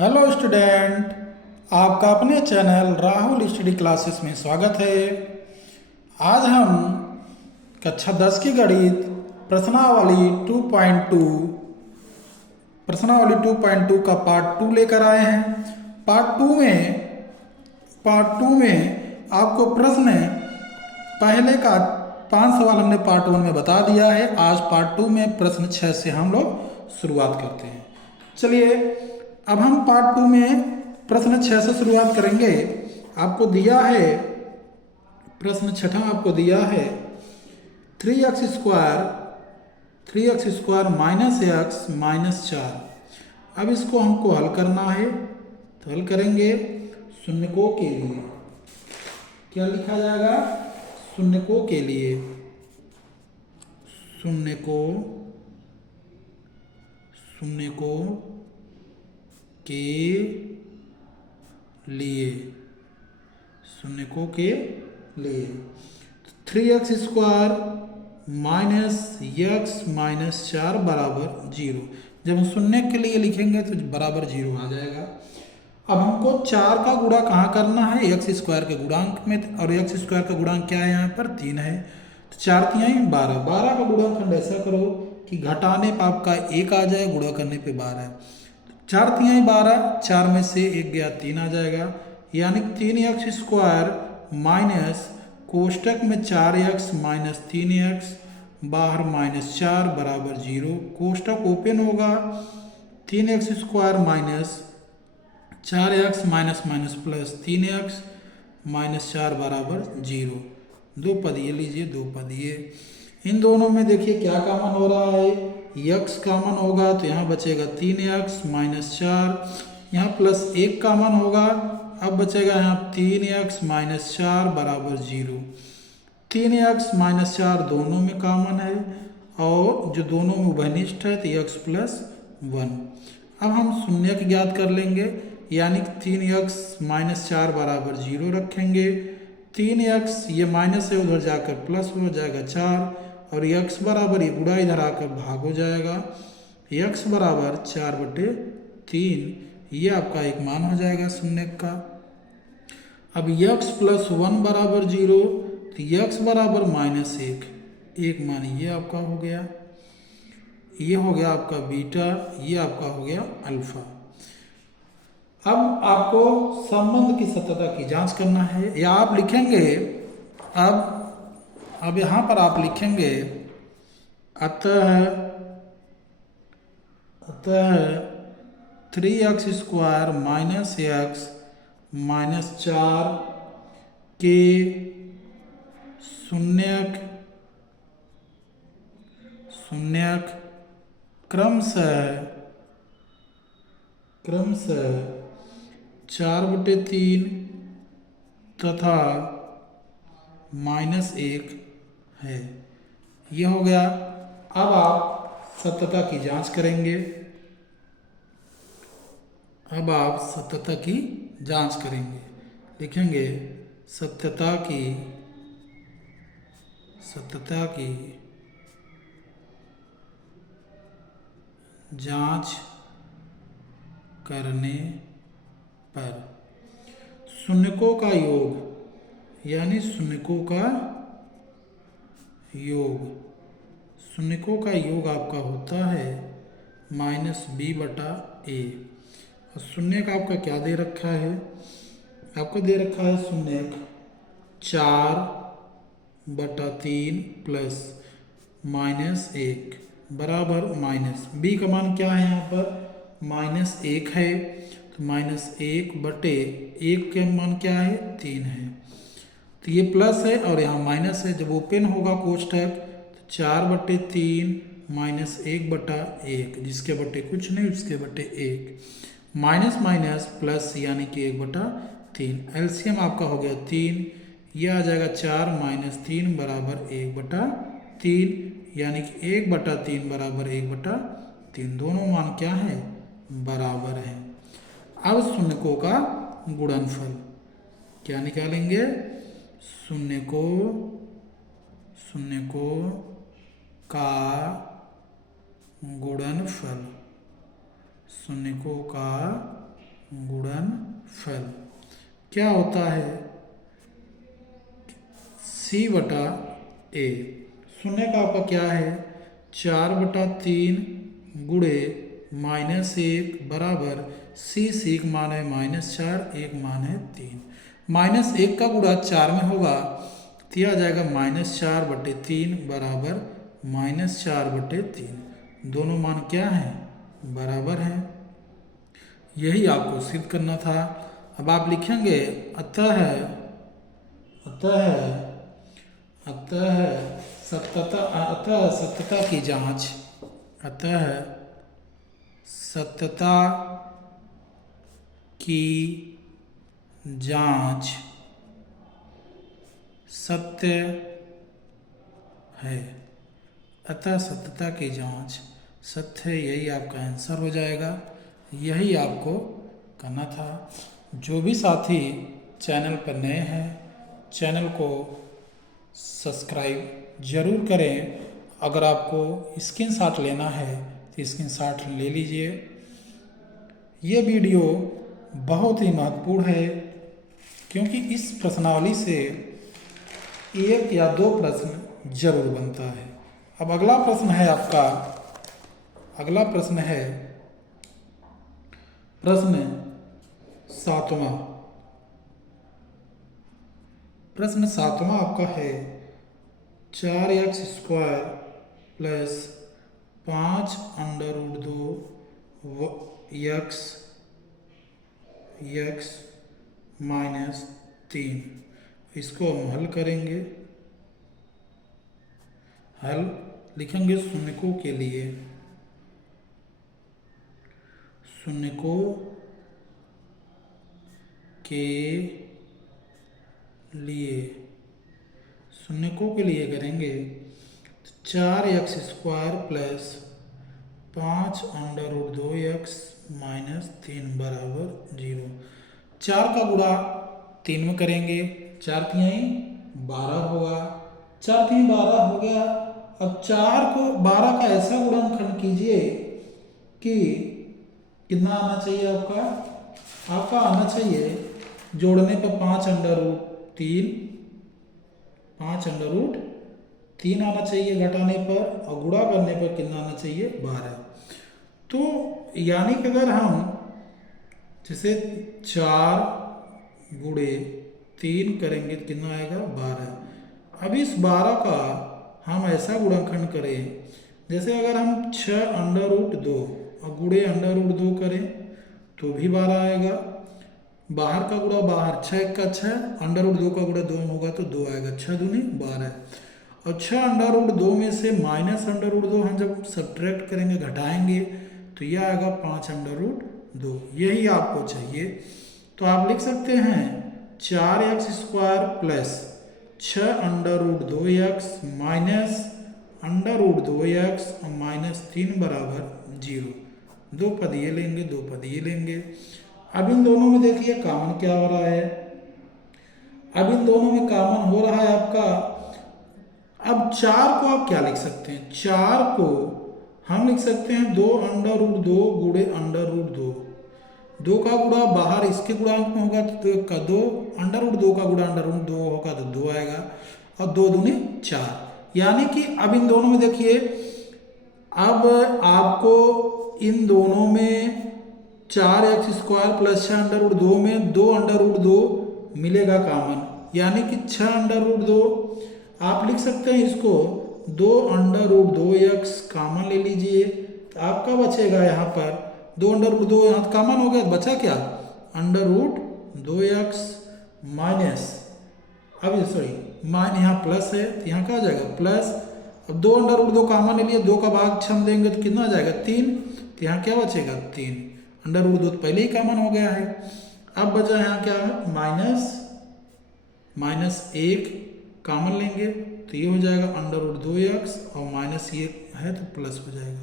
Hello student, आपका अपने channel Rahul study classes में स्वागत है। आज हम कक्षा 10 की गणित प्रश्नावली 2.2 का पार्ट 2 लेकर आए हैं। पार्ट टू में आपको प्रश्न पहले का 5 सवाल हमने पार्ट 1 में बता दिया है। आज पार्ट 2 में प्रश्न 6 से हम लोग शुरुआत करते हैं। चलिए, अब हम पार्ट 2 में प्रश्न 6 से शुरुआत करेंगे। आपको दिया है प्रश्न छठा, आपको दिया है 3x square minus x minus 4। अब इसको हमको हल करना है, तो हल करेंगे शून्यकों के लिए। क्या लिखा जाएगा? शून्यकों के लिए, शून्यकों के लिए, शून्यकों के लिए 3x square minus x minus 4 बराबर 0। जब हम शून्य के लिए लिखेंगे तो बराबर 0 आ जाएगा। अब हमको 4 का गुणा कहाँ करना है? एक्स स्क्वायर के गुणांक में, और एक्स स्क्वायर का गुणांक क्या है? यहाँ पर 3 है। तो 4 3 12, 12 का गुणनखंड ऐसा करो कि घटाने पर आपका 1 आ जाए, गुणा करने पे 12 है। 4 3 12, 4 में से 1 गया 3 आ जाएगा, यानी 3x स्क्वायर माइनस कोष्टक में 4x माइनस 3x बाहर माइनस 4 बराबर 0। कोष्टक ओपन होगा, 3x square minus 4x minus minus plus 3x minus 4 बराबर 0। दो पद ये लीजिए, दो पद ये। इन दोनों में देखिए क्या कॉमन हो रहा है? x कॉमन होगा तो यहाँ बचेगा 3x माइनस 4, यहाँ प्लस 1 कॉमन होगा, अब बचेगा यहाँ 3x माइनस 4 बराबर 0। 3x माइनस 4 दोनों में कॉमन है, और जो दोनों में उभयनिष्ठ है तो x प्लस 1। अब हम शून्य की ज्ञात कर लेंगे, यानी 3x माइनस 4 बराबर 0 रखेंगे। 3x ये माइनस है, उधर जाकर प्लस हो जाएगा 4, और x बराबर ये गुणा इधर आकर भाग हो जाएगा। x बराबर 4/3, ये आपका एक मान हो जाएगा शून्य का। अब x प्लस 1 बराबर 0, तो x बराबर माइनस 1, एक मान ये आपका हो गया। ये हो गया आपका बीटा, ये आपका हो गया अल्फा। अब आपको संबंध की सत्यता की जांच करना है, या आप लिखेंगे अब यहाँ पर आप लिखेंगे अतः 3x square minus x minus 4 के शून्यक क्रमशः 4/3 तथा -1 है। ये हो गया। अब आप सत्यता की जांच करेंगे। लिखेंगे सत्यता की जांच करने पर शून्यकों का योग, यानी शून्यकों का योग आपका होता है -b/a। और शून्य का आपका क्या दे रखा है? आपको दे रखा है शून्य 4/3 प्लस -1 बराबर माइनस b का मान क्या है? यहाँ पर -1 है, तो -1/1 का मान क्या है? 3 है। तो ये प्लस है और यहाँ माइनस है। जब ओपन होगा कोष्टक तो 4/3 माइनस 1/1, जिसके बटे कुछ नहीं, उसके बटे 1, माइनस माइनस प्लस, यानी कि 1/3। एलसीएम आपका हो गया 3, यह आ जाएगा 4 माइनस 3 बराबर 1/3, यानी कि 1/3 बराबर 1/3। दोनों मान क्या है? बराबर है। अब शून्यकों का गुणनफल क्या निकालेंगे? शून्यकों का गुणनफल, शून्यकों का गुणनफल क्या होता है, सी बटा ए। शून्य का आपका क्या है, 4/3 गुणे -1 बराबर सी सीख मान है -4, एक मान है 3। -1 का गुणा 4 में होगा तो यह आ जाएगा -4/3 बराबर -4/3। दोनों मान क्या हैं, बराबर हैं। यही आपको सिद्ध करना था। अब आप लिखेंगे अतः अतः अतः सत्यता की जांच, अतः सत्यता की जांच सत्य है। अतः सत्यता की जांच सत्य है, यही आपका आंसर हो जाएगा। यही आपको करना था। जो भी साथी चैनल पर नए हैं, चैनल को सब्सक्राइब जरूर करें। अगर आपको स्क्रीनशॉट लेना है तो स्क्रीनशॉट ले लीजिए। ये वीडियो बहुत ही महत्वपूर्ण है क्योंकि इस प्रश्नावली से 1 या 2 प्रश्न जरूर बनता है। अब अगला प्रश्न है आपका, अगला प्रश्न है प्रश्न 7वां। प्रश्न 7वां आपका है 4x² प्लस 5√2 x माइनस 3। इसको हम हल करेंगे। हल लिखेंगे शून्यकों के लिए, शून्यकों के लिए, शून्यकों के लिए करेंगे 4x² प्लस 5√2x माइनस 3 बराबर 0। 4 का गुणा 3 में करेंगे, 4 3 12 होगा, 4 3 12 हो गया। अब 4 को 12 का ऐसा गुणनखंड कीजिए कि कितना आना चाहिए आपका, आपका आना चाहिए जोड़ने पर 5√3 आना चाहिए गुणाने पर, और गुणा करने पर कितना आना चाहिए 12। तो यानी कि अगर हम जैसे 4 गुणे 3 करेंगे तो कितना आएगा 12। अब इस 12 का हम ऐसा गुणनखंड करें, जैसे अगर हम 6√2 और गुणे √2 करें तो भी 12 आएगा। बाहर का गुणा बाहर, 6 का 6, √2 का गुणा 2 में होगा तो 2 आएगा, 6 दूनी 12। और 6 में से -√2 हम जब सब्ट्रैक्ट करेंगे, घटाएंगे, तो यह आएगा 5√2। यही आपको चाहिए। तो आप लिख सकते हैं 4x² plus 6√2x minus √2x और माइनस 3 बराबर 0। 2 पद ये लेंगे, 2 पद ये लेंगे। अब इन दोनों में देखिए कॉमन क्या हो रहा है। अब इन दोनों में कॉमन हो रहा है आपका, अब 4 को आप क्या लिख सकते हैं, 4 को हम लिख सकते हैं 2√2 गुणे √2। 2 का गुणा बाहर इसके गुणांक में होगा तो 2 का 2, √2 का गुणा √2 होगा तो 2 आएगा, और 2 दूनी 4। यानी कि अब इन दोनों में देखिए, अब आपको इन दोनों में 4x² प्लस 6√2 में 2√2 मिलेगा कॉमन, यानी कि 6√2 आप लिख सकते हैं इसको 2√2x कॉमन ले लीजिए। तो आपका बचेगा यहाँ पर 2√2, यहाँ तो कॉमन हो गया, बचा क्या √2x माइनस, अब सॉरी यहाँ प्लस है तो यहाँ क्या हो जाएगा प्लस। अब 2√2 कॉमन ले लिए, 2 का भाग 6 देंगे तो कितना आ जाएगा 3, तो यहाँ क्या बचेगा 3। √2 तो पहले ही कॉमन हो गया है। अब बचा यहाँ क्या है -1 कॉमन लेंगे तो ये हो जाएगा √2x, और माइनस ये है तो प्लस हो जाएगा।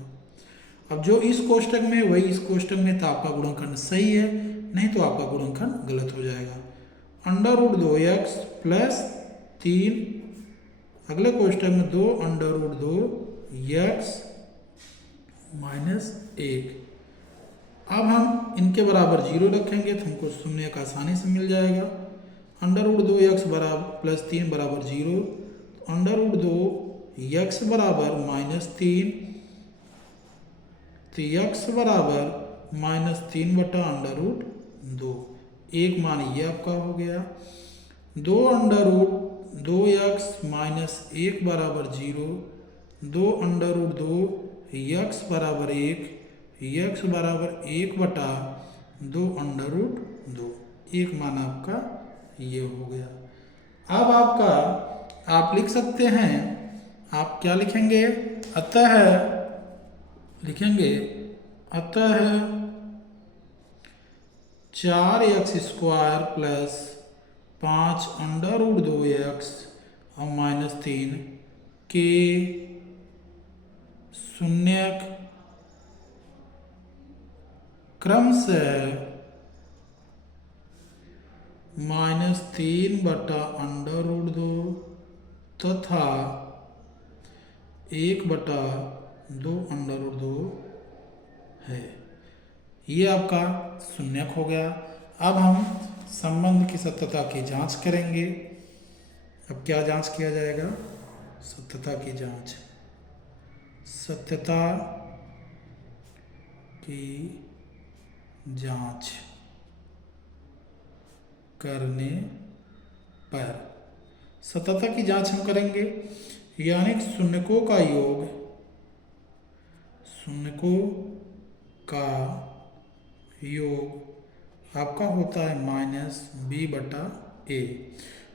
अब जो इस कोष्टक में वही इस कोष्टक में, तो आपका गुणनखंड सही है, नहीं तो आपका गुणनखंड गलत हो जाएगा। √2x प्लस 3, अगले कोष्टक में 2√2x माइनस 1, अब हम इनके बराबर 0 रखेंगे तो हमको शून्य का आसानी से मिल जाएगा। √2x बराबर +3 बराबर 0, √2x बराबर -3, तो x बराबर -3 बटा √2, एक मान ये आपका हो गया। 2√2x -1 बराबर 0, 2√2x बराबर 1, x बराबर 1 बटा 2√2, एक मान आपका ये हो गया। अब आपका आप लिख सकते हैं, आप क्या लिखेंगे, अतः लिखेंगे, अतः 4x² प्लस 5 √2x और -3 के शून्यक क्रमशः -3 बटा √2 तथा 1 बटा 2√2 है। ये आपका शून्यक हो गया। अब हम संबंध की सत्यता की जांच करेंगे। अब क्या जांच किया जाएगा, सत्यता की जांच, सत्यता की जांच करने पर सत्यता की जांच हम करेंगे, यानी शून्यकों का योग, शून्यकों का योग आपका होता है -b/a।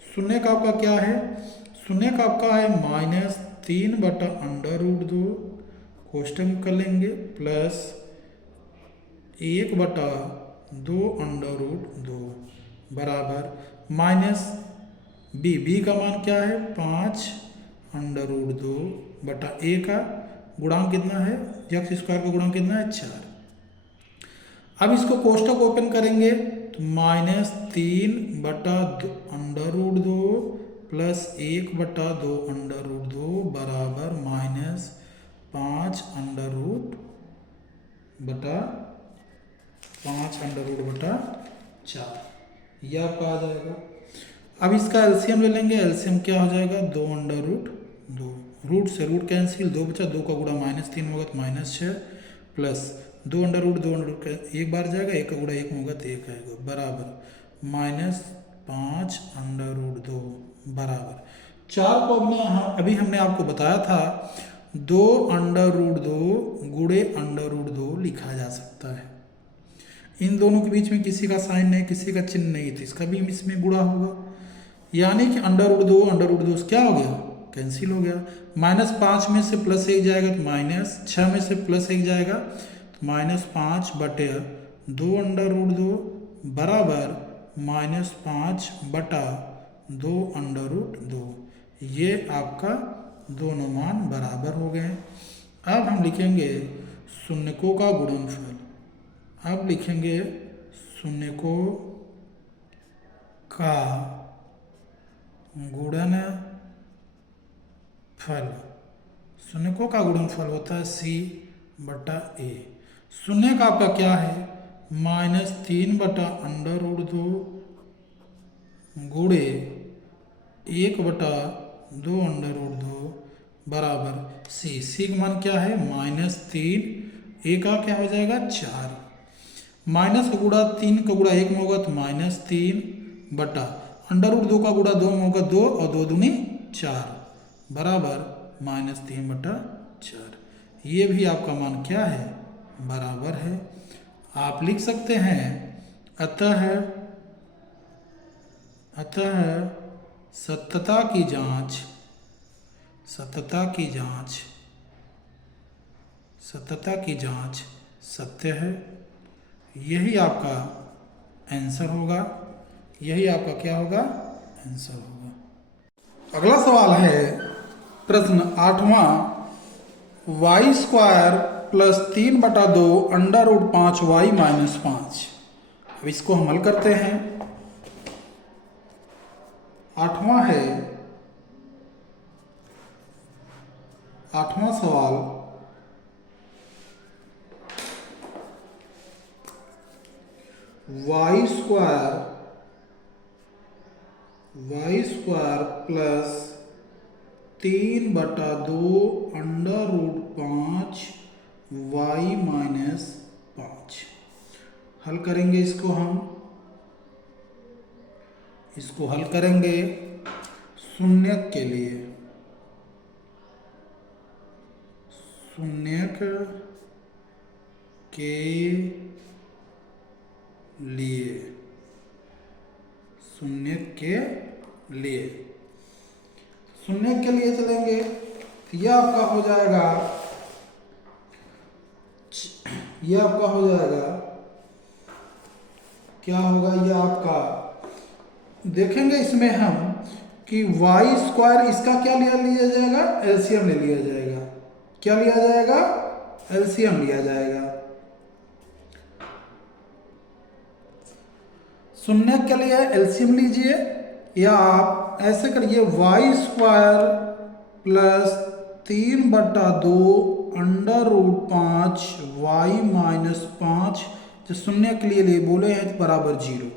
शून्य का आपका क्या है, शून्य का आपका है -3 बटा √2, कोष्टक कर लेंगे, प्लस 1 बटा 2√2 बराबर -b का मान क्या है 5√2 बटा a का गुणांक कितना है, x² का गुणांक कितना है 4। अब इसको कोष्टक ओपन करेंगे तो -3 बटा √2 प्लस 1 बटा 2√2 बराबर -5√4, यह आपका आ जाएगा। अब इसका एलसीएम ले लेंगे, एलसीएम क्या हो जाएगा 2√2, रूट से रूट कैंसिल, 2 बचा, 2 का गुणा -3 होगा तो -6, प्लस 2√2 एक बार जाएगा, 1 का गुणा 1 में होगा तो 1 आएगा, बराबर -5√2 बराबर 4 को अभी हमने आपको बताया था 2√2 गुणे √2 लिखा जा सकता है। इन दोनों के बीच में किसी का साइन नहीं, किसी का चिन्ह नहीं, तो इसका भी इसमें गुणा होगा, यानी कि √2 क्या हो गया, कैंसिल हो गया। -5 में से +1 जाएगा तो -6 में से +1 जाएगा तो -5 बटे 2√2 बराबर -5 बटा 2√2, ये आपका दोनों मान बराबर हो गए। अब हम लिखेंगे शून्यकों का गुणनफल। अब लिखेंगे शून्यकों का गुणनफल। शून्यकों का गुणनफल होता है c/a। शून्य का आपका क्या है -3 बटा √2 गुणे 1 बटा 2√2 बराबर c। c का मान क्या है -3, a का क्या हो जाएगा 4, माइनस का गुणा 3 का गुणा 1 में होगा तो -3 बटा √2 का गुणा 2 में होगा 2 और 2 दूनी 4 बराबर -3 बटा 4। ये भी आपका मान क्या है बराबर है। आप लिख सकते हैं अतः सत्यता की जांच, सत्यता की जांच सत्य है। यही आपका आंसर होगा, यही आपका क्या होगा आंसर होगा। अगला सवाल है प्रश्न 8वां, y² प्लस 3/2 √5y - 5। अब इसको हम हल करते हैं। 8वां सवाल, y square plus 3/2 √5 y minus 5। हल करेंगे इसको हल करेंगे शून्यक के लिए। शून्यक के लिए शून्यक के लिए चलेंगे। यह आपका हो जाएगा क्या होगा, यह आपका देखेंगे इसमें हम कि वाई स्क्वायर इसका क्या लिया जाएगा, एलसीएम ले लिया जाएगा। क्या लिया जाएगा, एलसीएम लिया जाएगा। शून्य के लिए एलसीएम लीजिए, या आप ऐसे करिए y square plus 3/2 √5 y minus 5, जो शून्य के लिए बोले हैं तो बराबर 0।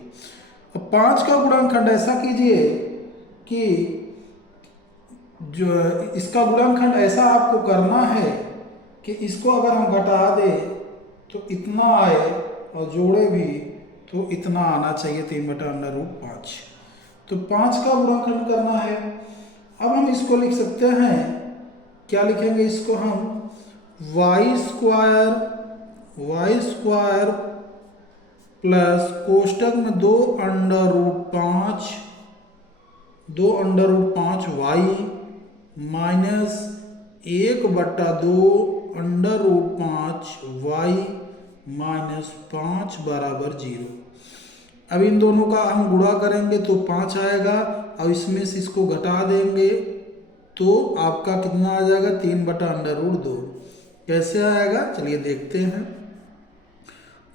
अब 5 का गुणनखंड ऐसा कीजिए कि जो इसका गुणनखंड ऐसा आपको करना है कि इसको अगर हम घटा दें तो इतना आए और जोड़े भी तो इतना आना चाहिए, 3/√5। तो 5 का गुणनखंड करना है। अब हम इसको लिख सकते हैं, क्या लिखेंगे इसको हम, वाई स्क्वायर प्लस कोष्टक में 2√5 वाई माइनस 1/2 √5 वाई माइनस 5 बराबर 0। अब इन दोनों का हम गुणा करेंगे तो 5 आएगा, अब इसमें से इसको घटा देंगे तो आपका कितना आ जाएगा, 3/√2। कैसे आएगा चलिए देखते हैं।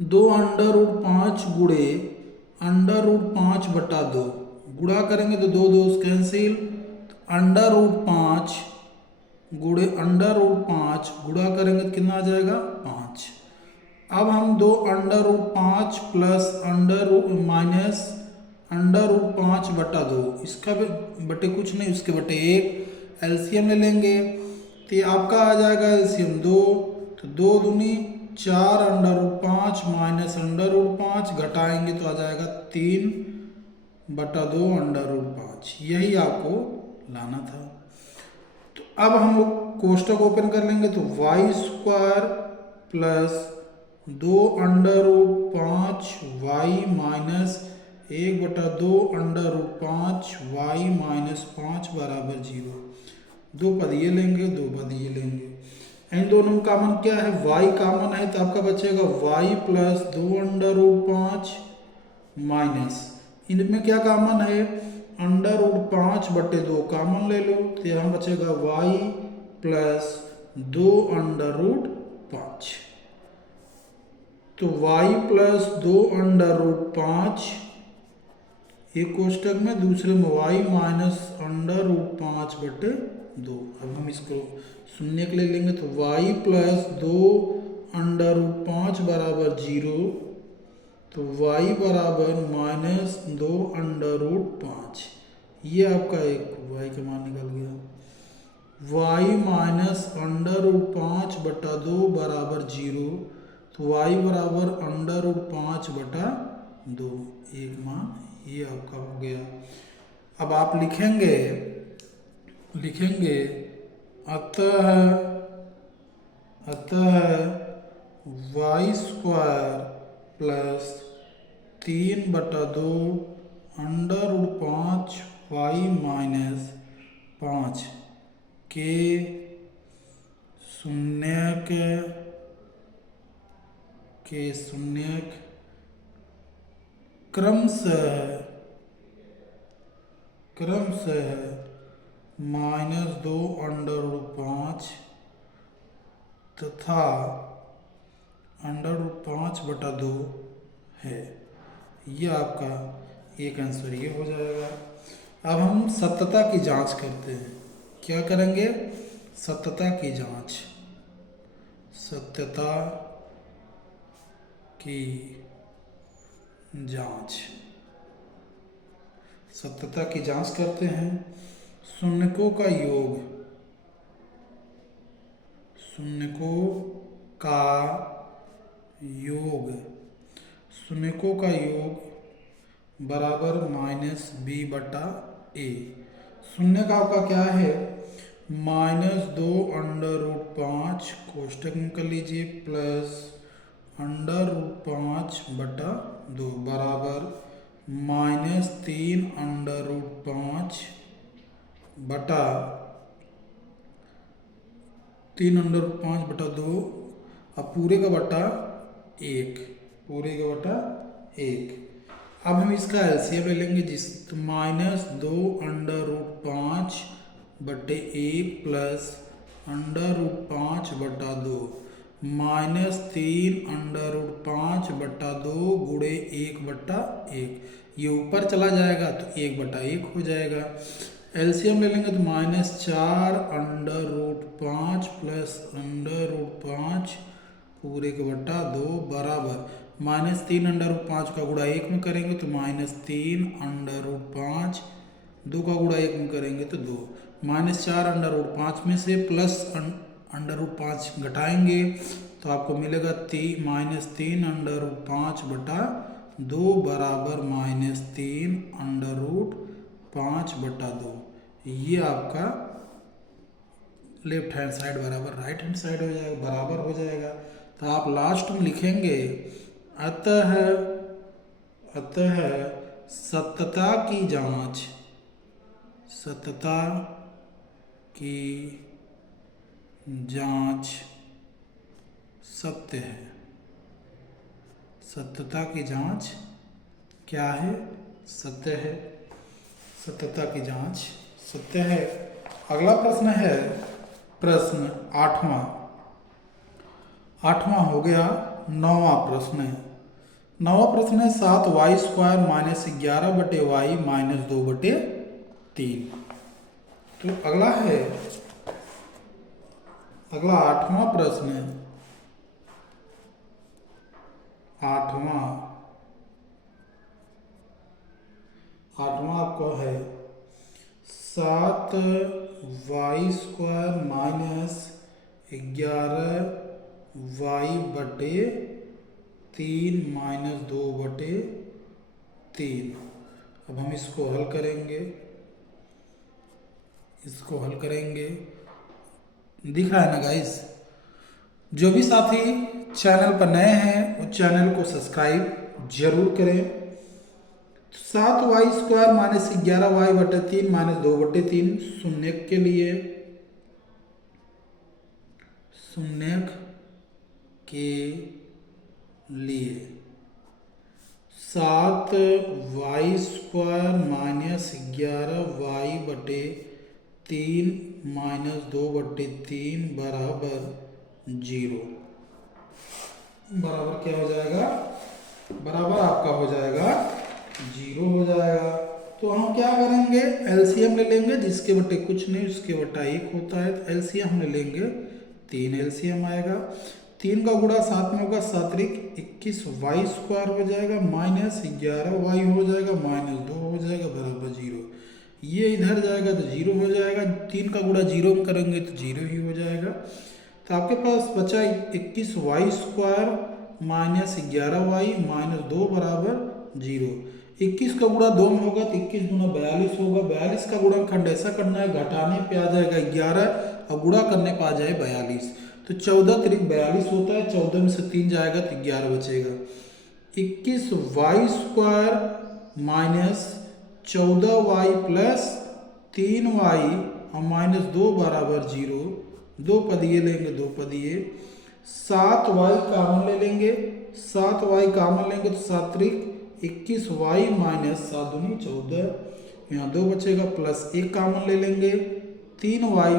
2√5 गुणे √5/2 गुणा करेंगे तो 2 2 कैंसिल, √5 गुणे √5 गुणा करेंगे तो कितना आ जाएगा, 5। अब हम 2√5 प्लस माइनस √5/2, इसका बटे कुछ नहीं, उसके बटे 1 एलसीएम ले लेंगे तो ये आपका आ जाएगा एलसीएम 2, तो 2 दूनी 4 √5 माइनस √5 घटाएंगे तो आ जाएगा 3/2 √5। यही आपको लाना था। तो अब हम कोष्टक ओपन कर लेंगे तो y square plus 2√5 y minus 1/2 √5 y minus 5 बराबर 0। 2 पद ये लेंगे, 2 पद ये लेंगे। इन दोनों में कॉमन क्या है, y कॉमन है तो आपका बचेगा y प्लस 2√5 माइनस, इनमें क्या कॉमन है, √5/2 कॉमन ले लो तो यहाँ बचेगा y प्लस 2√5। तो y प्लस 2√5 एक कोष्टक में, दूसरे में y माइनस √5/2। अब हम इसको शून्य के ले लेंगे तो y प्लस 2√5 बराबर 0, तो y बराबर माइनस 2√5। ये आपका एक y का मान निकल गया। y माइनस √5/2 बराबर 0, तो y बराबर √5/2 एक मान ये आपका हो गया। अब आप लिखेंगे अतः y square plus 3/2 √5 y minus 5 के शून्यक क्रमशः -2√5 तथा √5/2 है। यह आपका एक आंसर ये हो जाएगा। अब हम सत्यता की जांच करते हैं। क्या करेंगे, सत्यता की जांच। सत्यता की जांच, सत्यता की जांच करते हैं। शून्यकों का योग, शून्यकों का योग, शून्यकों का योग बराबर -b/a। शून्य का आपका क्या है, -2√5 कोष्टक में कर लीजिए प्लस √5/2 बराबर -3√5 बटा 3√5/2, अब पूरे का बटा 1, पूरे का बटा 1। अब हम इसका एलसीएम ले लेंगे, जिस तो -2√5/1 प्लस √5/2 -3√5/2 गुणे 1/1। ये ऊपर चला जाएगा तो 1/1 हो जाएगा। एलसीएम ले लेंगे तो -4√5 प्लस √5 पूरे के बटा 2 बराबर -3√5 का गुणा 1 में करेंगे तो -3√5, 2 का गुणा 1 में करेंगे तो 2, -4√5 में से प्लस √5 घटाएंगे तो आपको मिलेगा -3√5/2 बराबर -3√5/2। ये आपका लेफ्ट हैंड साइड बराबर राइट हैंड साइड हो जाएगा, बराबर हो जाएगा। तो आप लास्ट में लिखेंगे अतः सत्यता की जांच, सत्यता की जांच सत्य है। सत्यता की जांच क्या है, सत्य है। सत्यता की जांच सत्य है। अगला प्रश्न है प्रश्न 8वां हो गया। 9वां प्रश्न है। 9वां प्रश्न है 7y² - 11/y - 2/3। तो अगला 8वां प्रश्न है। 8वां आपको है 7y² - 11y/3 - 2/3। अब हम इसको हल करेंगे, दिख रहा है ना गाइस। जो भी साथी चैनल पर नए हैं वो चैनल को सब्सक्राइब जरूर करें। 7y² - 11y/3 - 2/3 शून्य के लिए, शून्य के लिए 7y² - 11y/3 - 2/3 बराबर 0। बराबर क्या हो जाएगा, बराबर आपका हो जाएगा 0 हो जाएगा। तो हम क्या करेंगे, एलसीएम ले लेंगे, जिसके बटे कुछ नहीं उसके बटा 1 होता है। तो एलसीएम हम ले लेंगे 3 एलसीएम आएगा। 3 का गुणा 7 में होगा, 7 × 21y² हो जाएगा, -11y हो जाएगा, -2 हो जाएगा बराबर 0। ये इधर जाएगा तो 0 हो जाएगा। 3 का गुणा 0 में करेंगे तो 0 ही हो जाएगा। तो आपके पास बचा 21y² - 11y - 2 बराबर 0। 21 का गुणा 2 में होगा तो 21 × 42 होगा। 42 का गुणनखंड ऐसा करना है, घटाने पे आ जाएगा 11 और गुणा करने पे आ जाए 42। तो 14 × 42 होता है, 14 में से 3 जाएगा तो 11 बचेगा। 21y² - 14y प्लस 3y और -2 बराबर 0। 2 पदिए लेंगे, 2 पदिए। 7y कॉमन ले लेंगे, 7y कॉमन लेंगे तो 7 × 21y - 7 दूनी 14, यहाँ 2 बचेगा, प्लस 1 कॉमन ले लेंगे, 3y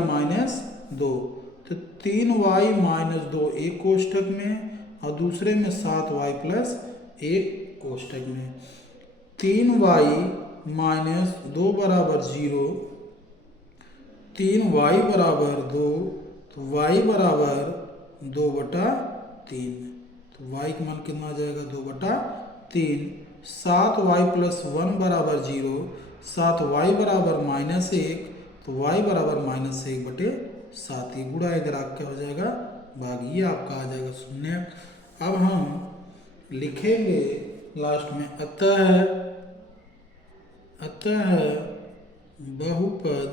- 2। तो 3y - 2 एक कोष्ठक में और दूसरे में 7y + 1 कोष्ठक में। 3y - 2 बराबर 0, 3y बराबर 2, तो y बराबर 2/3। तो y का मान कितना आ जाएगा, 2/3। 7y+1 बराबर 0, 7y बराबर -1, तो y बराबर -1/7। ये गुणा इधर आपका हो जाएगा भाग, ये आपका आ जाएगा शून्य। अब हम लिखेंगे लास्ट में बहुपद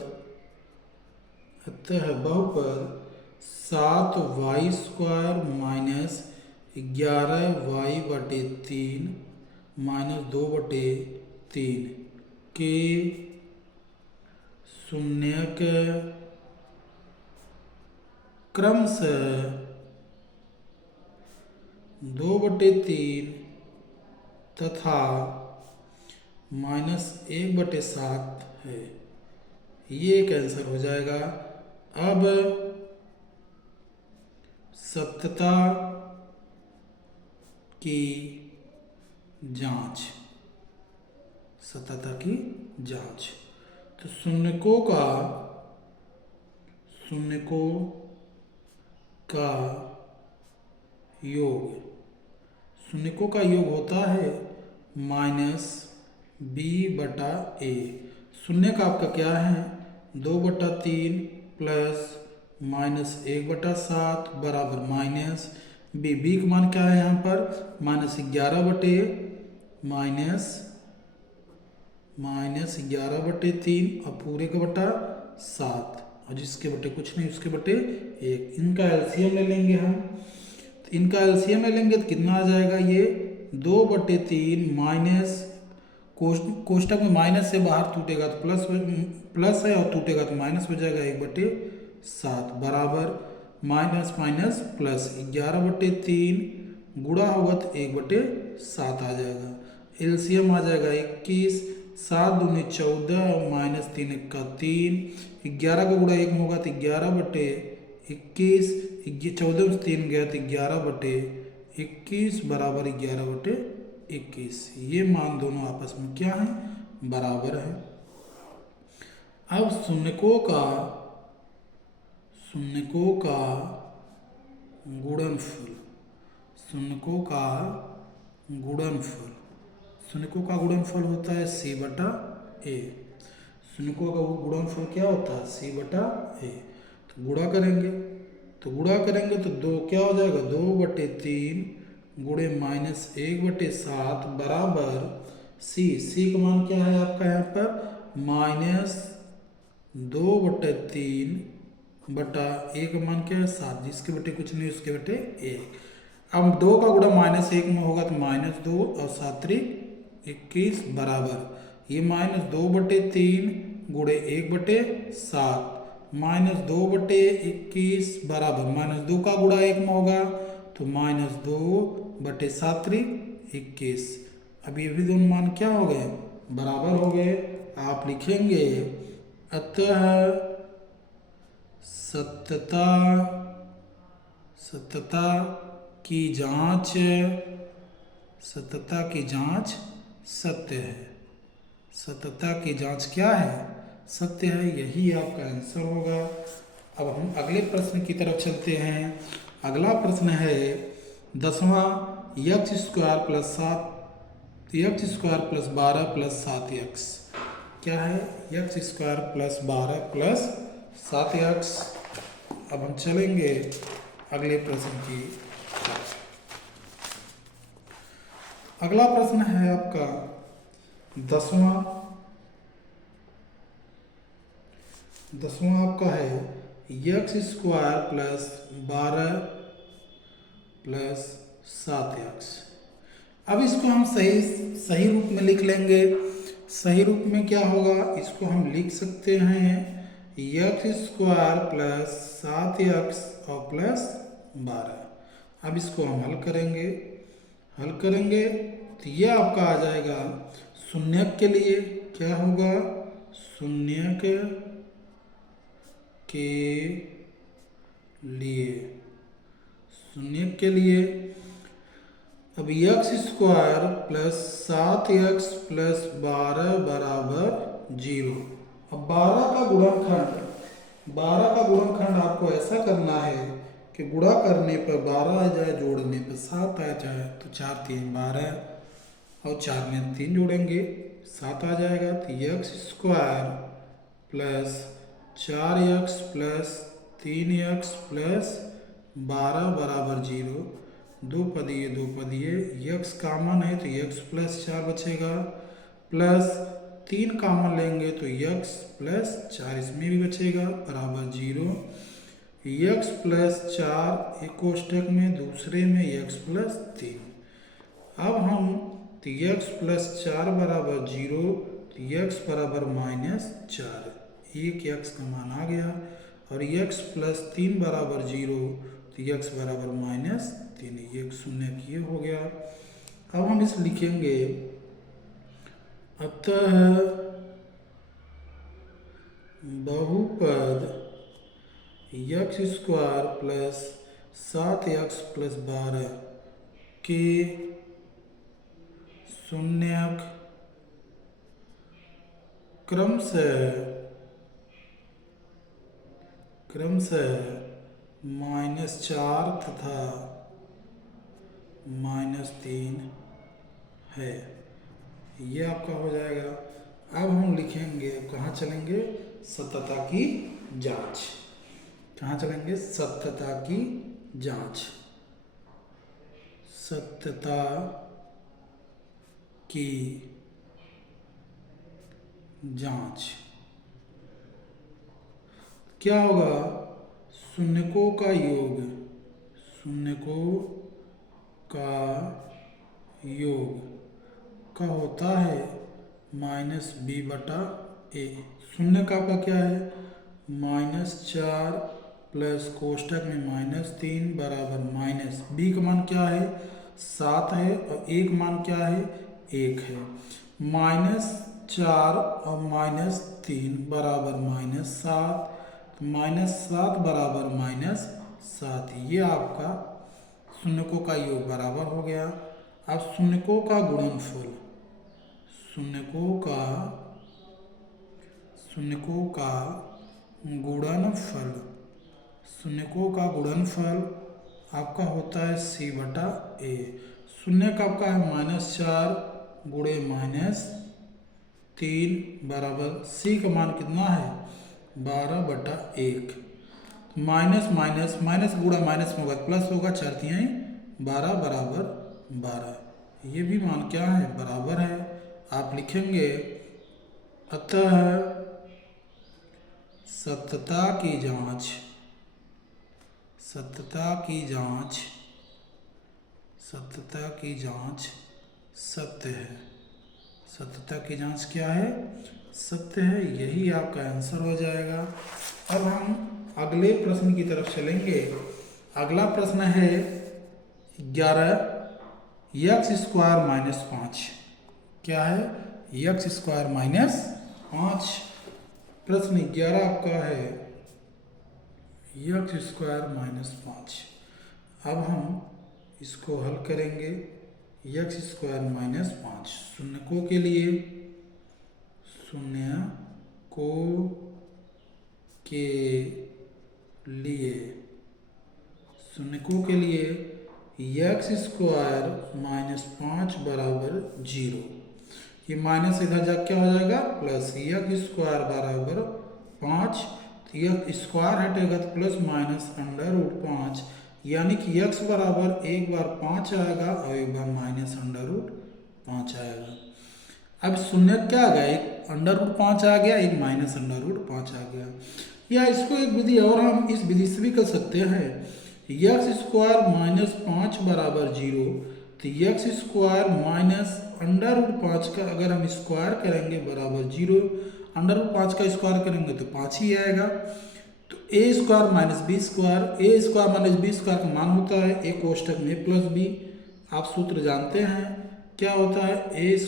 7y² - 11y/3 - 2/3 के शून्यक क्रमशः 2/3 तथा -1/7 है। ये एक आंसर हो जाएगा। अब सत्यता की जांच, तो शून्यकों का योग होता है -b/a। शून्य का आपका क्या है 2/3 प्लस -1/7 बराबर -b। का मान क्या है यहाँ पर -11/3 और पूरे का बटा 7, और जिसके बटे कुछ नहीं उसके बटे 1। इनका एलसीएम ले लेंगे हम, तो इनका एलसीएम ले लेंगे तो कितना आ जाएगा ये 2/3 माइनस कोष्टक में माइनस से बाहर टूटेगा तो प्लस है और टूटेगा तो माइनस हो जाएगा 1/7 बराबर प्लस 11/3 गुणा होगा तो 1/7 आ जाएगा। एलसीएम आ जाएगा 21, 7 दूनी 14 -3 का 3, 11 का गुणा 1 में होगा तो 11/21, 14 में 3 गया तो 11/21 बराबर 11/21। ये मान दोनों आपस में क्या है बराबर है। अब शून्यकों का गुणनफल, शून्यकों का गुणनफल होता है c/a। शून्यकों का गुणनफल क्या होता है c/a। तो गुणा करेंगे तो 2 क्या हो जाएगा 2/3 गुणे -1/7 बराबर c का मान क्या है आपका यहाँ पर -2/3 बटा 1 का मान क्या है 7, जिसके बटे कुछ नहीं उसके बटे 1। अब 2 का गुणा -1 में होगा तो -2 और 7 21 बराबर ये -2/3 गुणे 1/7 -2/21 बराबर -2 का गुणा 1 में होगा तो -2/7 21। अब ये भी दोनों मान क्या हो गए बराबर हो गए। आप लिखेंगे अतः सत्यता की जांच सत्य है। सत्यता की जांच क्या है सत्य है, यही आपका आंसर होगा। अब हम अगले प्रश्न की तरफ चलते हैं। अगला प्रश्न है 10वां x² + 12 + 7x। क्या है x² + 12 + 7x। अब हम चलेंगे अगले प्रश्न की। अगला प्रश्न है आपका 10वां आपका है x² + 12 + 7x। अब इसको हम सही रूप में लिख लेंगे। सही रूप में क्या होगा, इसको हम लिख सकते हैं x² + 7x और प्लस 12। अब इसको हम हल करेंगे तो ये आपका आ जाएगा शून्यक के लिए क्या होगा, शून्यक के लिए अब x² + 7x + 12 बराबर 0। अब 12 का गुणनखंड आपको ऐसा करना है कि गुणा करने पर 12 आ जाए, जोड़ने पर 7 आ जाए, तो 4 3 12 और 4 में 3 जोड़ेंगे 7 आ जाएगा। तो X square plus 4x plus 3x plus 12 बराबर 0। दो पदिए x कामन है तो x प्लस 4 बचेगा, प्लस 3 कामन लेंगे तो x प्लस 4 इसमें भी बचेगा बराबर 0। x प्लस 4 एक कोष्टक में, दूसरे में x प्लस 3। अब हम तो x प्लस 4 बराबर 0, तो x बराबर -4, एक x का मान आ गया। और x प्लस 3 बराबर 0, तो x बराबर -3, एक शून्य किए हो गया। अब हम इस लिखेंगे, अतः बहुपद x square plus 7x plus 12 के शून्यक क्रमशः -4 तथा -3 है। ये आपका हो जाएगा। अब हम लिखेंगे, कहाँ चलेंगे, सत्यता की जांच। कहाँ चलेंगे, सत्यता की जांच। सत्यता की जांच क्या होगा, शून्यकों का योग, शून्यकों का योग का होता है -b/a। शून्य का आपका क्या है, -4 प्लस कोष्टक में -3 बराबर माइनस b का मान क्या है, 7 है, और a का मान क्या है, 1 है। -4 और -3 बराबर -7, -7 बराबर -7, ये आपका शून्यकों का योग बराबर हो गया। अब शून्यकों का गुणनफल, शून्यकों का गुणनफल, शून्यकों का गुणनफल आपका होता है c/a। शून्य का आपका है -4 गुणे -3 बराबर c का मान कितना है, 12/1। माइनस माइनस माइनस गुणा माइनस में होगा प्लस होगा, 4 तिहाई 12 बराबर 12। ये भी मान क्या है, बराबर है। आप लिखेंगे, अतः सत्यता की जांच, सत्यता की जांच, सत्यता की जांच सत्य है। सत्यता की जांच क्या है, सत्य है। यही आपका आंसर हो जाएगा। अब हम अगले प्रश्न की तरफ चलेंगे। अगला प्रश्न है 11x² - 5। क्या है, x² - 5। प्रश्न 11 आपका है x² - 5। अब हम इसको हल करेंगे। x² - 5 शून्यकों के लिए, शून्यकों के लिए, शून्यकों के लिए x² - 5 बराबर 0। ये माइनस इधर जा क्या हो जाएगा, प्लस। x² बराबर 5, तो यह स्क्वायर हटेगा तो प्लस -√5, यानी कि x बराबर एक बार 5 आएगा और एक बार -√5 आएगा। अब शून्य क्या आ गया, एक √5 आ गया, एक -√5 आ गया। या इसको एक विधि और हम इस विधि से भी कर सकते हैं, x² - 5 बराबर 0, तो x² -√5 का अगर हम स्क्वायर करेंगे बराबर 0, √5 का स्क्वायर करेंगे तो 5 ही आएगा। तो a² - b², a² - b² का मान होता है a कोष्टक में प्लस b। आप सूत्र जानते हैं क्या होता है, a²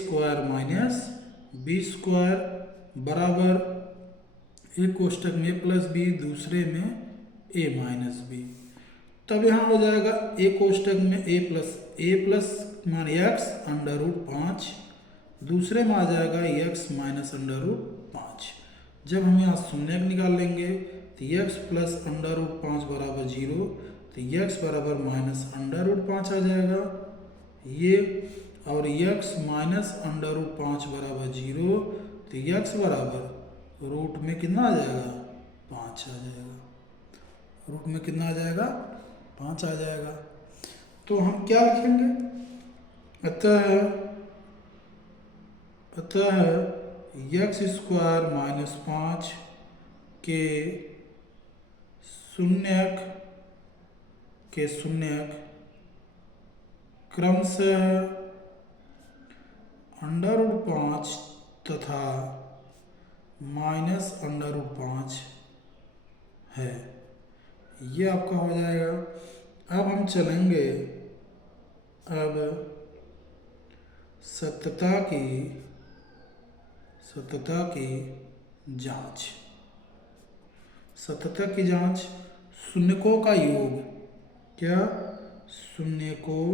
- b² बराबर एक कोष्टक में प्लस b, दूसरे में a - b। तब यहाँ हो जाएगा a कोष्टक में a प्लस मान x √5, दूसरे में आ जाएगा x -√5। जब हम यहाँ शून्य निकाल लेंगे तो x प्लस √5 बराबर 0, तो x बराबर -√5 आ जाएगा ये। और x माइनस अंडर रूट 5 बराबर 0, तो x बराबर रूट में कितना आ जाएगा 5 आ जाएगा, रूट में कितना आ जाएगा 5 आ जाएगा। तो हम क्या लिखेंगे, अतः एक्स स्क्वायर माइनस 5 के शून्यक क्रमशः अंडर रूट 5 तथा माइनस अंडर रूट 5 है, ये आपका हो जाएगा। अब हम चलेंगे अब सत्यता की जांच, शून्यकों का योग, क्या शून्यकों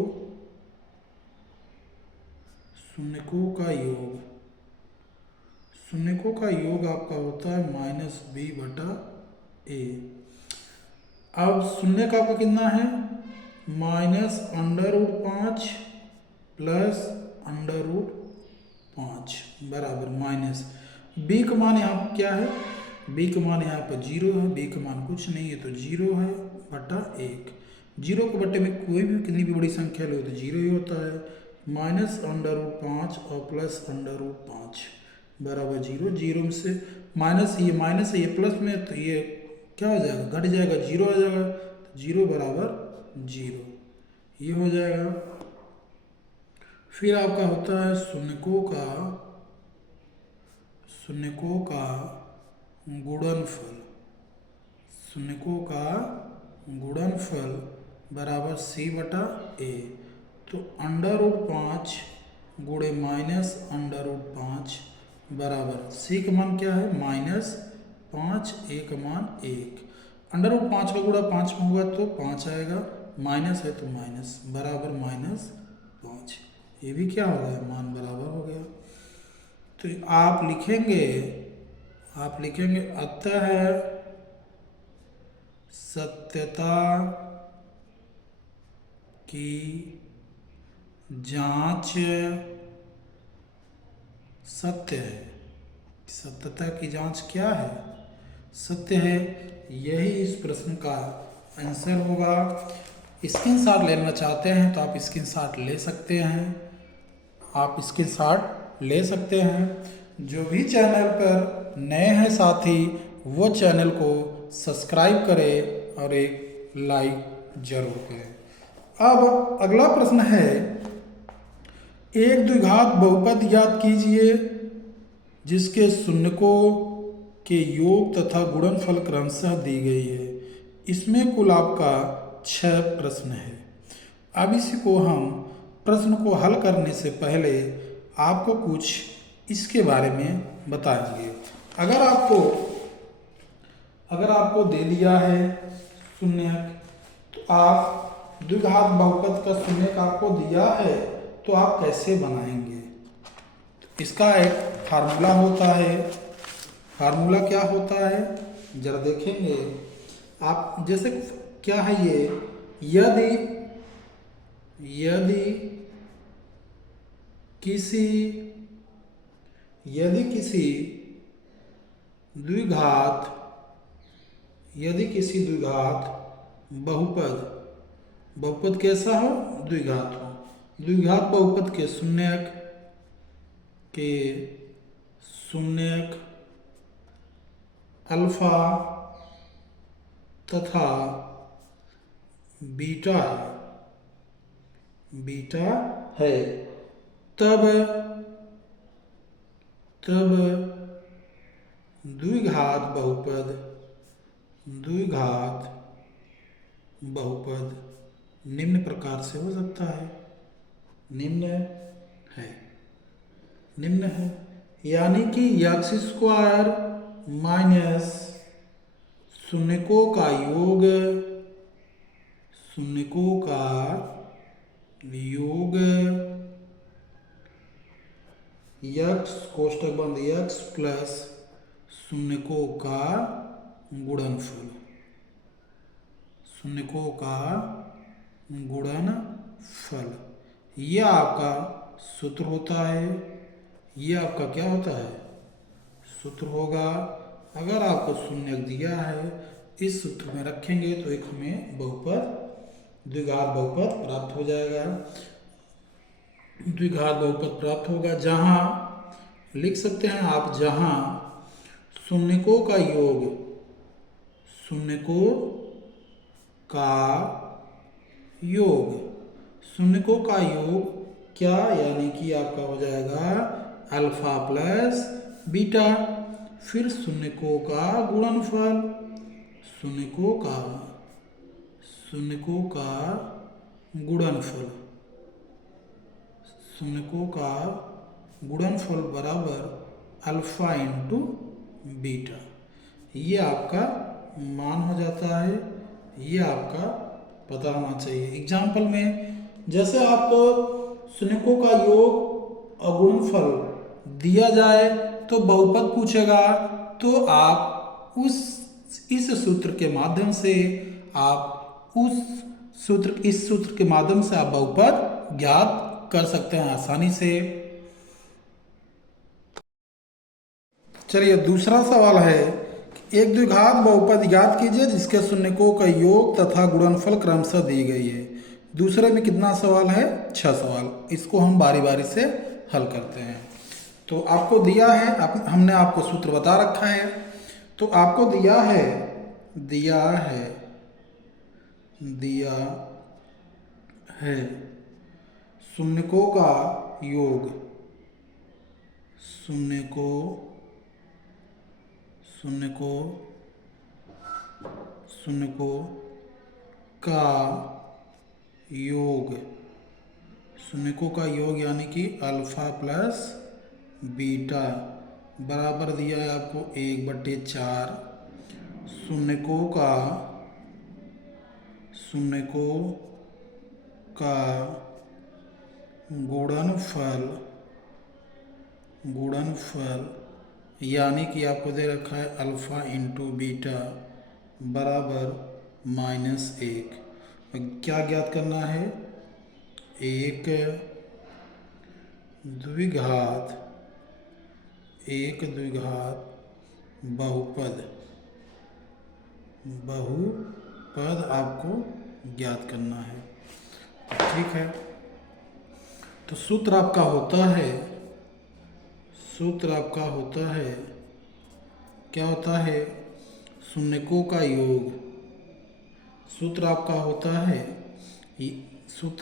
का योग आपका होता है -b/a। अब शून्य का आपका कितना है minus under root 5 plus under root 5 बराबर माइनस b का मान यहाँ क्या है, b का मान यहाँ पर 0 है, b का मान कुछ नहीं है तो 0 है बटा 1। 0 के बट्टे में कोई भी कितनी भी बड़ी संख्या लो तो 0 ही होता है। माइनस अंडर रूट 5 और प्लस अंडर रूट 5 बराबर 0। 0 में से माइनस है ये प्लस में, तो ये क्या हो जाएगा घट जाएगा 0 आ जाएगा, तो 0 बराबर 0 ये हो जाएगा। फिर आपका होता है शून्यकों का गुणनफल बराबर c/a। तो अंडर रूट 5 गुणे माइनस अंडर रूट 5 बराबर c का मान क्या है -5, a का मान 1। अंडर रूट 5 का गुणा 5 में होगा तो 5 आएगा, माइनस है तो माइनस बराबर -5, ये भी क्या हो गया मान बराबर हो गया। तो आप लिखेंगे अतः सत्यता की जांच सत्य है। सत्यता की जांच क्या है, सत्य है, यही इस प्रश्न का आंसर होगा। स्क्रीनशॉट लेना चाहते हैं तो आप स्क्रीनशॉट ले सकते हैं, जो भी चैनल पर नए हैं साथी वो चैनल को सब्सक्राइब करें और एक लाइक जरूर करें। अब अगला प्रश्न है, एक द्विघात बहुपद ज्ञात कीजिए जिसके शून्यकों के योग तथा गुणनफल क्रमशः दी गई है। इसमें कुल आपका 6 प्रश्न है। अब इसी को हम प्रश्न को हल करने से पहले आपको कुछ इसके बारे में बताएंगे। अगर आपको दे दिया है शून्यक, तो आप द्विघात बहुपद का शून्यक आपको दिया है तो आप कैसे बनाएंगे, तो इसका एक फार्मूला होता है। फार्मूला क्या होता है जरा देखेंगे आप। जैसे क्या है ये, यदि किसी द्विघात बहुपद कैसा हो, द्विघात बहुपद के शून्यक अल्फा तथा बीटा है, तब द्विघात बहुपद निम्न प्रकार से हो सकता है। निम्न है यानी कि एक्स स्क्वायर माइनस शून्यकों का योग x कोष्टक बंद x प्लस शून्यकों का गुणनफल, यह आपका सूत्र होता है, ये आपका क्या होता है, सूत्र होगा। अगर आपको शून्य दिया है, इस सूत्र में रखेंगे तो एक हमें बहुपद, द्विघात बहुपद प्राप्त हो जाएगा। द्विघात बहुपद प्राप्त होगा जहां लिख सकते हैं आप, जहां शून्यकों का योग, शून्यकों का योग, शून्यकों का योग क्या, यानी कि आपका हो जाएगा अल्फा प्लस बीटा, फिर शून्यकों का गुणनफल, शून्यकों का, शून्यकों का गुणनफल, शून्यकों का गुणनफल बराबर अल्फा इंटू बीटा। ये आपका मान हो जाता है, ये आपका पता होना चाहिए। एग्जाम्पल में जैसे आपको शून्यकों का योग और गुणनफल दिया जाए तो बहुपद पूछेगा, तो आप इस सूत्र के माध्यम से आप इस सूत्र के माध्यम से आप बहुपद ज्ञात कर सकते हैं आसानी से। चलिए दूसरा सवाल है, एक द्विघात बहुपद ज्ञात कीजिए जिसके शून्यकों का योग तथा गुणनफल क्रमशः दी गई है। दूसरे में कितना सवाल है, 6 सवाल। इसको हम बारी बारी से हल करते हैं। तो आपको दिया है, हमने आपको सूत्र बता रखा है। तो आपको दिया है शून्यकों का योग, शून्यकों का योग, शून्यकों का योग यानी कि अल्फा प्लस बीटा बराबर दिया है आपको 1/4 शून्यकों का गुणनफल यानी कि आपको दे रखा है अल्फा इंटू बीटा बराबर -1। क्या ज्ञात करना है, एक द्विघात बहुपद आपको ज्ञात करना है। ठीक है, तो सूत्र आपका होता है क्या होता है, शून्यकों का योग। सूत्र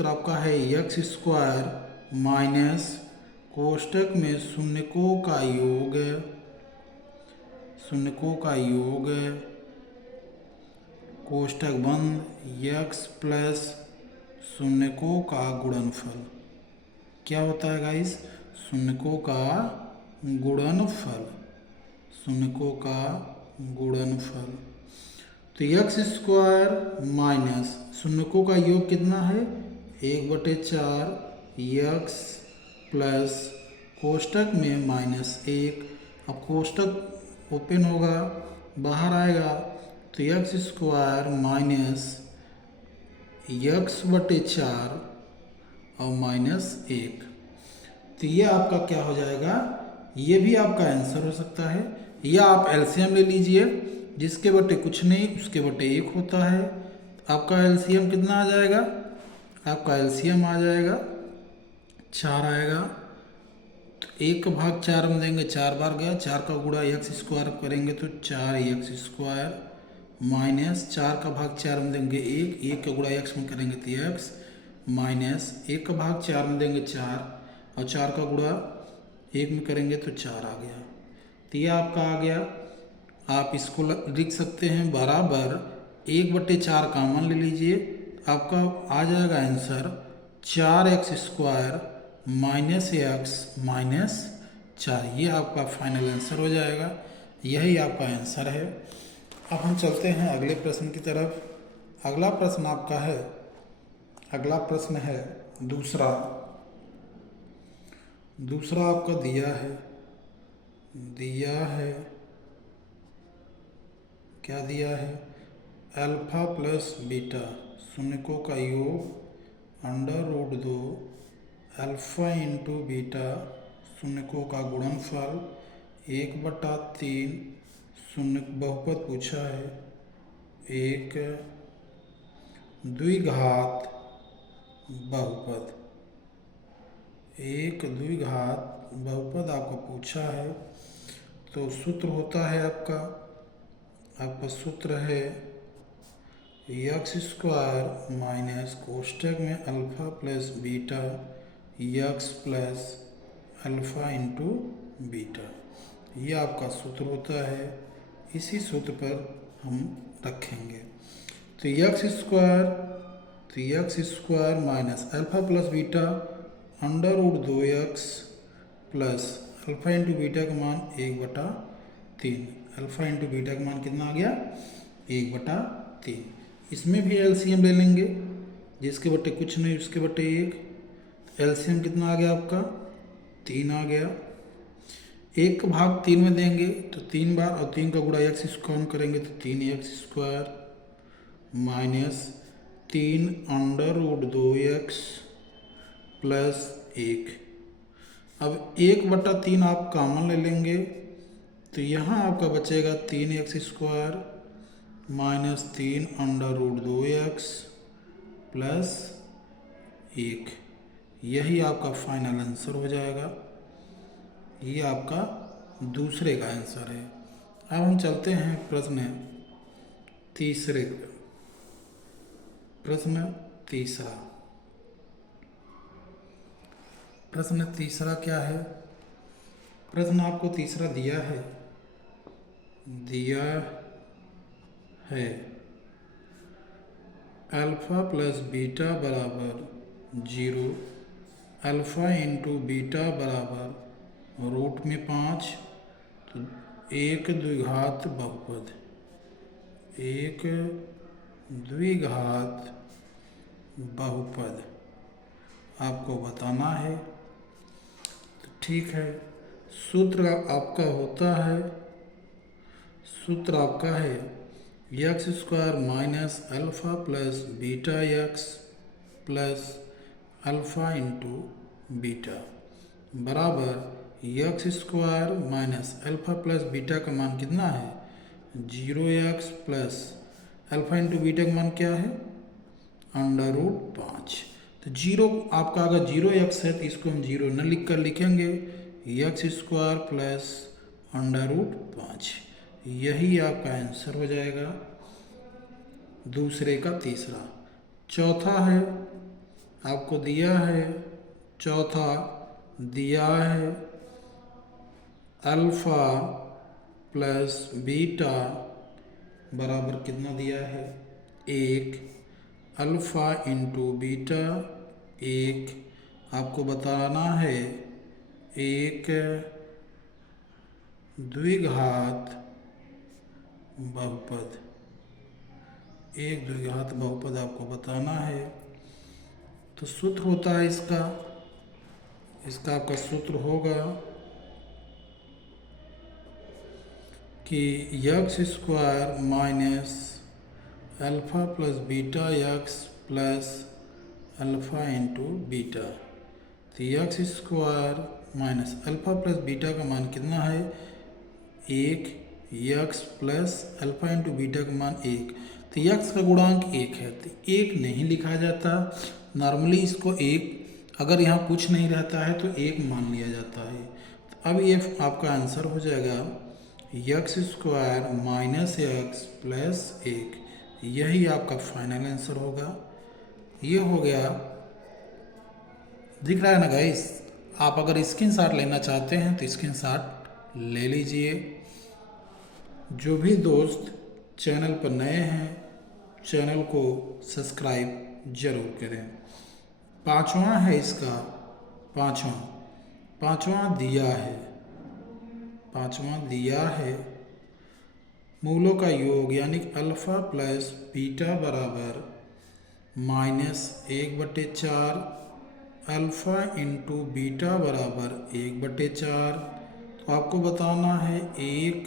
आपका है एक्स स्क्वायर माइनस कोष्टक में शून्यकों का योग कोष्टक बंद एक्स प्लस शून्यकों का गुणनफल। क्या होता है गाइस, शून्यकों का गुणनफल। तो एक्स स्क्वायर माइनस शून्यकों का योग कितना है, 1/4 एक्स प्लस कोष्टक में -1। अब कोष्टक ओपन होगा, बाहर आएगा तो एक्स स्क्वायर माइनस x/4 और -1। तो ये आपका क्या हो जाएगा, ये भी आपका आंसर हो सकता है। या आप एलसीएम ले लीजिए, जिसके बटे कुछ नहीं उसके बटे 1 होता है। आपका एलसीएम कितना आ जाएगा, आपका एलसीएम आ जाएगा 4 आएगा। तो 1/4 हम देंगे 4 बार गया, 4 का गुणा एक्स स्क्वायर करेंगे तो 4x² माइनस 4/4 हम देंगे 1 का गुणा एक्स में करेंगे तो एक्स माइनस 1/4 में देंगे 4 और 4 का गुणा 1 में करेंगे तो 4 आ गया। तो ये आपका आ गया। आप इसको लिख सकते हैं बराबर 1/4 कॉमन ले लीजिए, आपका आ जाएगा answer 4x² minus x minus 4। ये आपका फाइनल आंसर हो जाएगा, यही आपका आंसर है। अब हम चलते हैं अगले प्रश्न की तरफ। अगला प्रश्न है दूसरा आपका क्या दिया है, अल्फा प्लस बीटा शून्यकों का योग √2 अल्फ़ा इंटू बीटा शून्यकों का गुणनफल 1/3 शून्य बहुपद पूछा है, एक द्विघात बहुपद, एक द्विघात बहुपद आपको पूछा है। तो सूत्र होता है आपका सूत्र है x² माइनस कोष्टक में alpha plus beta x plus alpha into beta, ये आपका सूत्र होता है। इसी सूत्र पर हम रखेंगे। तो x² minus alpha plus beta √2x plus alpha into beta का मान 1/3। अल्फ़ा इंटू बीटा का मान कितना आ गया? 1/3। इसमें भी एलसीएम ले लेंगे, जिसके बटे कुछ नहीं उसके बटे 1। एलसीएम कितना आ गया आपका? 3 आ गया। 1 का भाग 3 में देंगे तो 3 बार, और 3 का गुणा x² करेंगे तो 3x² माइनस 3√2x प्लस 1। अब 1/3 आप कॉमन ले लेंगे तो यहाँ आपका बचेगा 3x² माइनस 3√2x प्लस 1। यही आपका फाइनल आंसर हो जाएगा। ये आपका दूसरे का आंसर है। अब हम चलते हैं प्रश्न तीसरे पर। प्रश्न तीसरा क्या है? प्रश्न आपको तीसरा दिया है अल्फ़ा प्लस बीटा बराबर 0, अल्फ़ा इंटू बीटा बराबर रूट में 5, तो एक द्विघात बहुपद, एक द्विघात बहुपद आपको बताना है। तो ठीक है, सूत्र आपका है x² minus alpha plus beta x plus alpha into beta बराबर x² minus alpha plus beta का मान कितना है? 0x plus alpha into beta का मान क्या है? √5। तो 0 आपका अगर 0x है तो इसको हम 0 न लिख कर लिखेंगे x² प्लस √5। यही आपका आंसर हो जाएगा दूसरे का तीसरा। चौथा है आपको दिया है अल्फ़ा प्लस बीटा बराबर कितना दिया है? 1, अल्फ़ा इंटू बीटा 1। आपको बताना है एक द्विघात बहुपद, एक द्विघात बहुपद आपको बताना है। तो सूत्र होता है इसका आपका सूत्र होगा कि x² minus alpha plus beta x plus alpha into beta. तो x² minus alpha plus beta का मान कितना है? 1, x plus alpha into beta का मान 1। तो x का गुणांक 1 है तो 1 नहीं लिखा जाता। नॉर्मली इसको 1, अगर यहाँ कुछ नहीं रहता है तो 1 मान लिया जाता है। तो अब ये आपका आंसर हो जाएगा x² माइनस x प्लस 1। यही आपका फाइनल आंसर होगा। ये हो गया। दिख रहा है ना गाइस? आप अगर स्क्रीनशॉट लेना चाहते हैं तो स्क्रीनशॉट ले लीजिए। जो भी दोस्त चैनल पर नए हैं चैनल को सब्सक्राइब जरूर करें। पांचवा है इसका, पांचवा दिया है मूलों का योग यानी अल्फ़ा प्लस बीटा बराबर -1/4, अल्फ़ा इंटू बीटा बराबर 1/4। तो आपको बताना है एक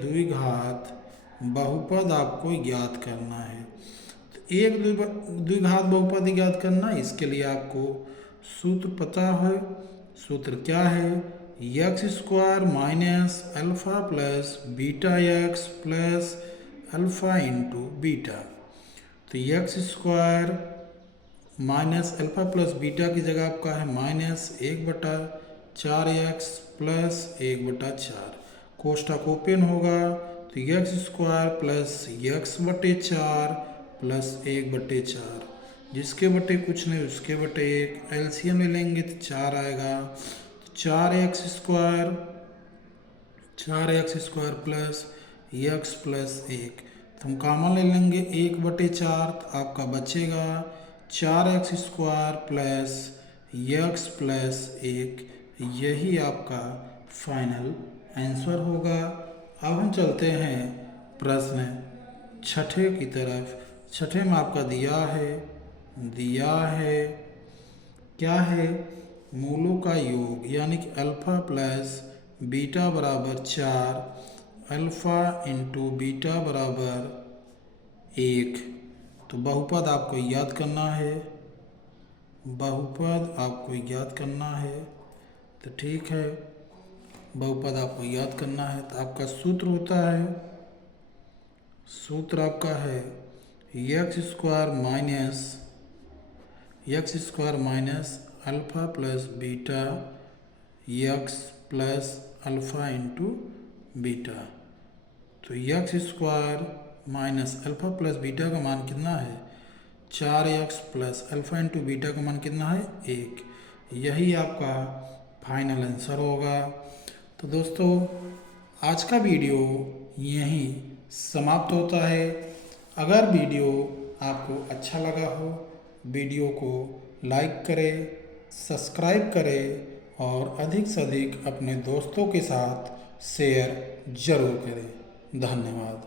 द्विघात बहुपद आपको ज्ञात करना है। तो एक द्विघात बहुपद ज्ञात करना है, इसके लिए आपको सूत्र पता है। सूत्र क्या है? X square minus alpha plus beta X plus alpha into beta. तो X square minus alpha plus beta की जगह आपका है माइनस 1/4x प्लस 1/4। कोष्ठक ओपन होगा तो X square plus x/4 plus 1/4, जिसके बटे कुछ नहीं उसके बटे 1, एलसीएम ले लेंगे तो 4 आएगा। तो 4x square plus x plus 1, तो हम कॉमन ले लेंगे 1/4, तो आपका बचेगा 4x square plus x plus 1। यही आपका फाइनल आंसर होगा। अब हम चलते हैं प्रश्न छठे की तरफ। छठे में आपका दिया है क्या है? मूलों का योग, यानी कि अल्फ़ा प्लस बीटा बराबर 4, अल्फ़ा इंटू बीटा बराबर 1। तो बहुपद आपको याद करना है। तो ठीक है, बहुपद आपको याद करना है। तो आपका सूत्र होता है, सूत्र आपका है X square minus alpha plus beta X plus alpha into beta. तो X square minus alpha plus beta का मान कितना है? 4x plus alpha into beta का मान कितना है? 1। यही आपका फाइनल आंसर होगा। तो दोस्तों, आज का वीडियो यहीं समाप्त होता है। अगर वीडियो आपको अच्छा लगा हो, वीडियो को लाइक करें, सब्सक्राइब करें और अधिक से अधिक अपने दोस्तों के साथ शेयर ज़रूर करें। धन्यवाद।